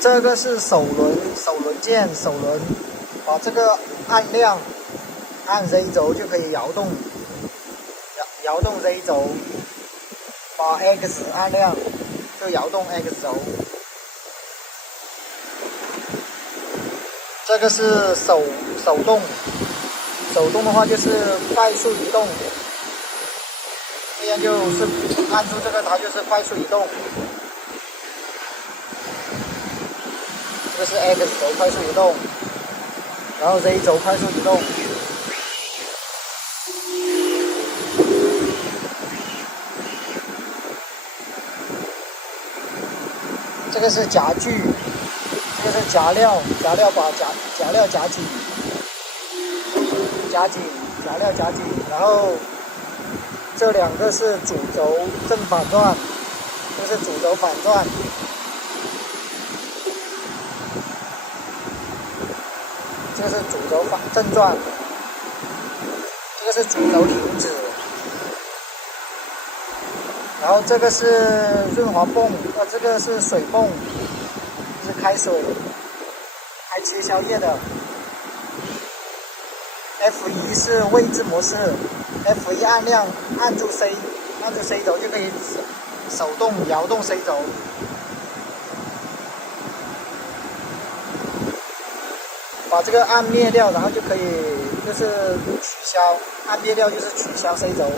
这个是手轮键，手轮，把这个按亮，按 Z 轴就可以摇动，摇动 Z 轴，把 X 按亮就摇动 X 轴。这个是手动，手动的话就是快速移动，这样就是按住这个它就是快速移动。这个是 X 轴快速移动，然后 Z 轴快速移动。这个是夹具，这个是夹料，把夹料夹紧，夹料夹紧，然后这两个是主轴正反转，这是主轴反转。这个是主轴正转，这个是主轴停止，然后这个是润滑泵，这个是水泵，是开水、开切宵夜的。F1 是位置模式 ，F1 按亮，按住 C 轴就可以手动摇动 C 轴。把这个按灭掉，然后就可以就是取消，按灭掉就是取消 C 轴。